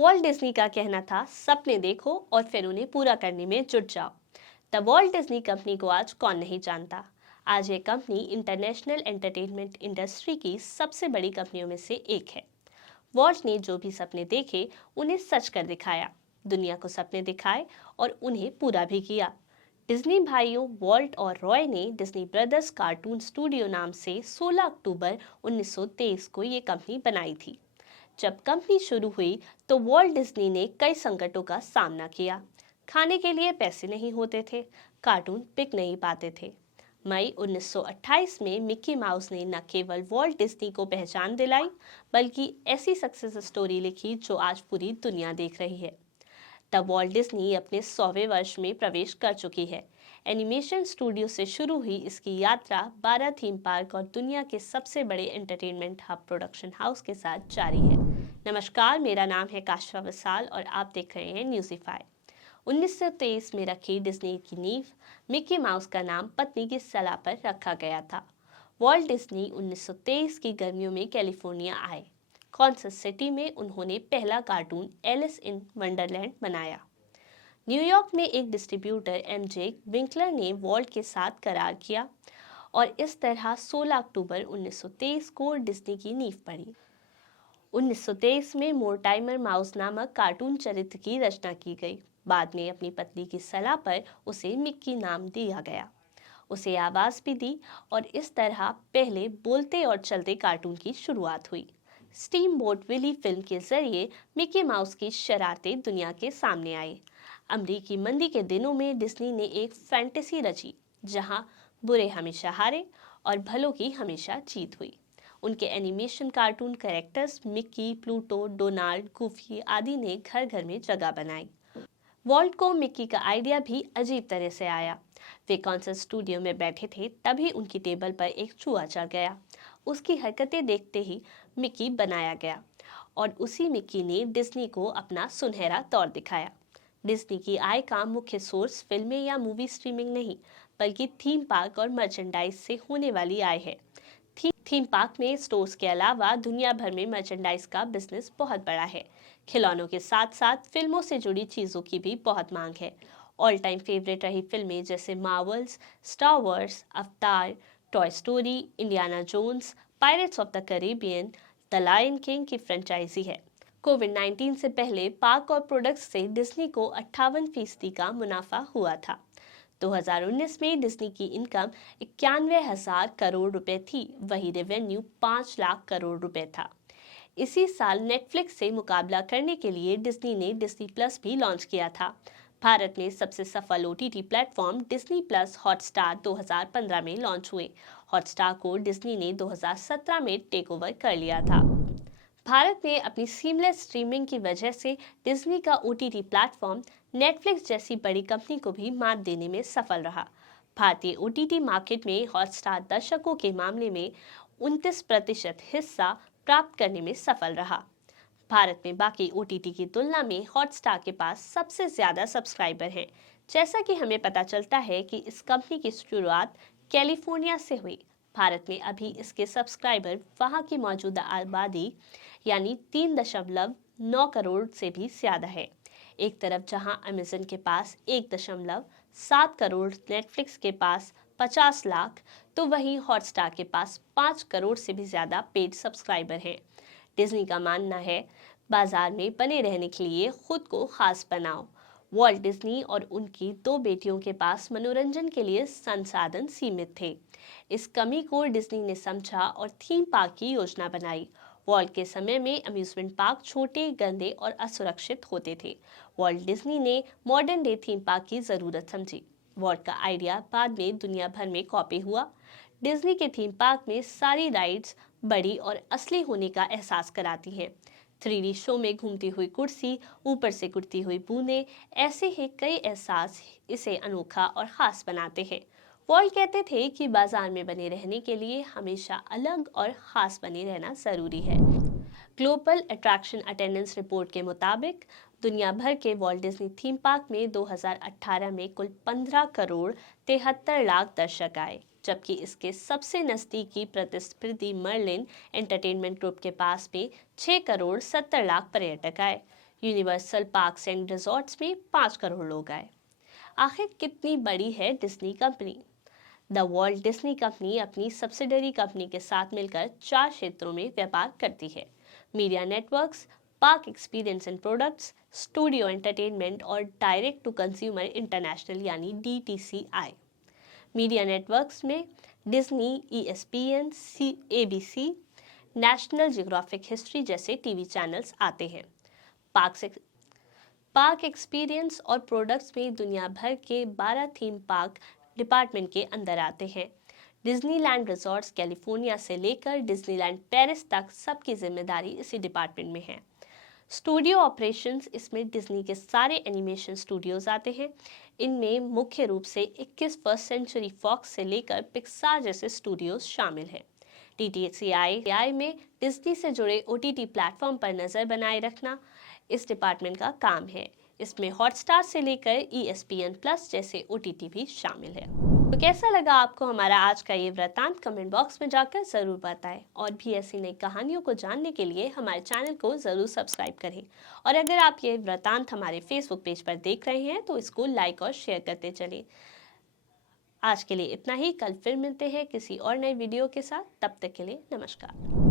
Walt Disney का कहना था, सपने देखो और फिर उन्हें पूरा करने में जुट जाओ। द वॉल्ट डिज्नी कंपनी को आज कौन नहीं जानता। आज ये कंपनी इंटरनेशनल एंटरटेनमेंट इंडस्ट्री की सबसे बड़ी कंपनियों में से एक है। वॉल्ट ने जो भी सपने देखे उन्हें सच कर दिखाया, दुनिया को सपने दिखाए और उन्हें पूरा भी किया। डिज्नी भाइयों वॉल्ट और रॉय ने डिज्नी ब्रदर्स कार्टून स्टूडियो नाम से 16 अक्टूबर 1923 को ये कंपनी बनाई थी। जब कंपनी शुरू हुई तो वॉल्ट डिज्नी ने कई संकटों का सामना किया। खाने के लिए पैसे नहीं होते थे, कार्टून बिक नहीं पाते थे। मई 1928 में मिक्की माउस ने न केवल वॉल्ट डिज्नी को पहचान दिलाई, बल्कि ऐसी सक्सेस स्टोरी लिखी जो आज पूरी दुनिया देख रही है। द वॉल्ट डिज्नी अपने 100वें वर्ष में प्रवेश कर चुकी है। एनिमेशन स्टूडियो से शुरू हुई इसकी यात्रा 12 थीम पार्क और दुनिया के सबसे बड़े एंटरटेनमेंट हब प्रोडक्शन हाउस के साथ जारी है। नमस्कार, मेरा नाम है काशवा विशाल और आप देख रहे हैं न्यूज़ीफाई। 1923 में रखी डिज्नी की नींव मिक्की माउस का नाम पत्नी की सलाह पर रखा गया था। वॉल्ट डिज्नी 1923 की गर्मियों में कैलिफोर्निया आए। कॉन्सस सिटी में उन्होंने पहला कार्टून एलिस इन वंडरलैंड बनाया। न्यूयॉर्क में एक डिस्ट्रीब्यूटर एमजे विंकलर ने वॉल्ट के साथ करार किया और इस तरह 16 अक्टूबर 1923 को डिज्नी की नींव पड़ी। 1923 में मोर्टाइमर माउस नामक कार्टून चरित्र की रचना की गई। बाद में अपनी पत्नी की सलाह पर उसे मिक्की नाम दिया गया। उसे आवाज भी दी और इस तरह पहले बोलते और चलते कार्टून की शुरुआत हुई। स्टीम बोट विली फिल्म के जरिए मिक्की माउस की शरारतें दुनिया के सामने आई। अमरीकी मंदी के दिनों में डिज्नी ने एक फैंटेसी रची जहां बुरे हमेशा हारे और भलों की हमेशा जीत हुई। उनके animation cartoon characters Mickey, Pluto, Donald, goofy आदि ने घर घर में जगह बनाई। वॉल्ट को मिक्की का आइडिया भी अजीब तरह से आया। वे कॉन्सर्ट स्टूडियो में बैठे थे, तभी उनकी टेबल पर एक चूहा चढ़ गया। उसकी हरकतें देखते ही मिक्की बनाया गया और उसी मिक्की ने डिज्नी को अपना सुनहरा दौर दिखाया। डिज्नी की आय का मुख्य सोर्स फिल्में या मूवी स्ट्रीमिंग नहीं, बल्कि थीम पार्क और मर्चेंडाइज से होने वाली आय है। थीम पार्क में स्टोर्स के अलावा दुनिया भर में मर्चेंडाइज का बिजनेस बहुत बड़ा है। खिलौनों के साथ साथ फिल्मों से जुड़ी चीज़ों की भी बहुत मांग है। ऑल टाइम फेवरेट रही फिल्में जैसे Marvels, Star Wars, Avatar, Toy Story, Indiana Jones, Pirates of the Caribbean, the Lion King की फ्रेंचाइजी है। कोविड-19 से पहले पार्क और प्रोडक्ट्स से डिज्नी को 58% का मुनाफा हुआ था। 2019 में डिज्नी की इनकम 91,000 करोड़ रुपए थी, वही रेवेन्यू 5 लाख करोड़ रुपए था। इसी साल नेटफ्लिक्स से मुकाबला करने के लिए डिज्नी ने डिज्नी प्लस भी लॉन्च किया था। भारत में सबसे सफल OTT platform Disney plus Hotstar 2015 में लॉन्च हुए। हॉटस्टार को डिज्नी ने 2017 में टेक ओवर कर लिया था। भारत में अपनी सीमलेस स्ट्रीमिंग की वजह से डिज्नी का ओटीटी प्लेटफॉर्म नेटफ्लिक्स जैसी बड़ी कंपनी को भी मात देने में सफल रहा। भारतीय ओटीटी मार्केट में हॉटस्टार दर्शकों के मामले में 29% हिस्सा प्राप्त करने में सफल रहा। भारत में बाकी ओटीटी की तुलना में हॉटस्टार के पास सबसे ज्यादा सब्सक्राइबर हैं। जैसा कि हमें पता चलता है कि इस कंपनी की शुरुआत कैलिफोर्निया से हुई। भारत में अभी इसके सब्सक्राइबर वहां की मौजूदा आबादी यानी 3.9 करोड़ से भी ज्यादा है। एक तरफ जहां अमेजन के पास 1.7 करोड़, नेटफ्लिक्स के पास 50 लाख, तो वहीं हॉटस्टार के पास 5 करोड़ से भी ज्यादा पेड सब्सक्राइबर हैं। डिज्नी का मानना है, बाजार में बने रहने के लिए खुद को खास बनाओ। वॉल्ट डिज्नी और उनकी 2 बेटियों के पास मनोरंजन के लिए संसाधन सीमित थे। इस कमी को डिज्नी ने समझा और थीम पार्क की योजना बनाई। वॉल्ट के समय में अम्यूजमेंट पार्क छोटे, गंदे और असुरक्षित होते थे। वॉल्ट डिज्नी ने मॉडर्न डे थीम पार्क की जरूरत समझी। वॉल्ट का आइडिया बाद में दुनिया भर में कॉपी हुआ। डिज्नी के थीम पार्क में सारी राइड्स बड़ी और असली होने का एहसास कराती हैं। 3D शो में घूमती हुई कुर्सी, ऊपर से गिरती हुई बूंदें, ऐसे ही कई एहसास इसे अनोखा और ख़ास बनाते हैं। वॉल्ट कहते थे कि बाजार में बने रहने के लिए हमेशा अलग और ख़ास बने रहना ज़रूरी है। ग्लोबल अट्रैक्शन अटेंडेंस रिपोर्ट के मुताबिक दुनिया भर के वॉल्ट डिज्नी थीम पार्क में 2018 में कुल 15 करोड़ 73 लाख दर्शक आए, जबकि इसके सबसे नज़दीकी प्रतिस्पर्धी मर्लिन एंटरटेनमेंट ग्रुप के पास में 6 करोड़ 70 लाख पर्यटक आए। यूनिवर्सल पार्क्स एंड रिजॉर्ट्स में 5 करोड़ लोग आए। आखिर कितनी बड़ी है Disney company? The Walt Disney company अपनी सब्सिडरी कंपनी के साथ मिलकर 4 क्षेत्रों में व्यापार करती है: media networks, park experience and products, studio entertainment और डायरेक्ट टू कंज्यूमर इंटरनेशनल यानी DTCI। मीडिया नेटवर्क्स में Disney, ESPN, ABC, national geographic history जैसे टीवी चैनल्स आते हैं। पार्क एक्सपीरियंस और प्रोडक्ट्स में दुनिया भर के 12 थीम पार्क डिपार्टमेंट के अंदर आते हैं। डिज्नीलैंड रिजॉर्ट्स कैलिफोर्निया से लेकर डिज्नीलैंड पेरिस तक सबकी जिम्मेदारी इसी डिपार्टमेंट में है। स्टूडियो ऑपरेशंस, इसमें डिज्नी के सारे एनिमेशन स्टूडियोज आते हैं। इनमें मुख्य रूप से 21 फर्स्ट सेंचुरी फॉक्स से लेकर पिक्सार जैसे स्टूडियोज शामिल हैं। DTCI में डिज्नी से जुड़े OTT प्लेटफॉर्म पर नज़र बनाए रखना इस डिपार्टमेंट का काम है। इसमें हॉटस्टार से लेकर ESPN+ जैसे OTT भी शामिल है। तो कैसा लगा आपको हमारा आज का ये वृत्तांत? कमेंट बॉक्स में जाकर ज़रूर बताएं। और भी ऐसी नई कहानियों को जानने के लिए हमारे चैनल को ज़रूर सब्सक्राइब करें। और अगर आप ये वृत्तांत हमारे फेसबुक पेज पर देख रहे हैं तो इसको लाइक और शेयर करते चलें। आज के लिए इतना ही। कल फिर मिलते हैं किसी और नए वीडियो के साथ। तब तक के लिए नमस्कार।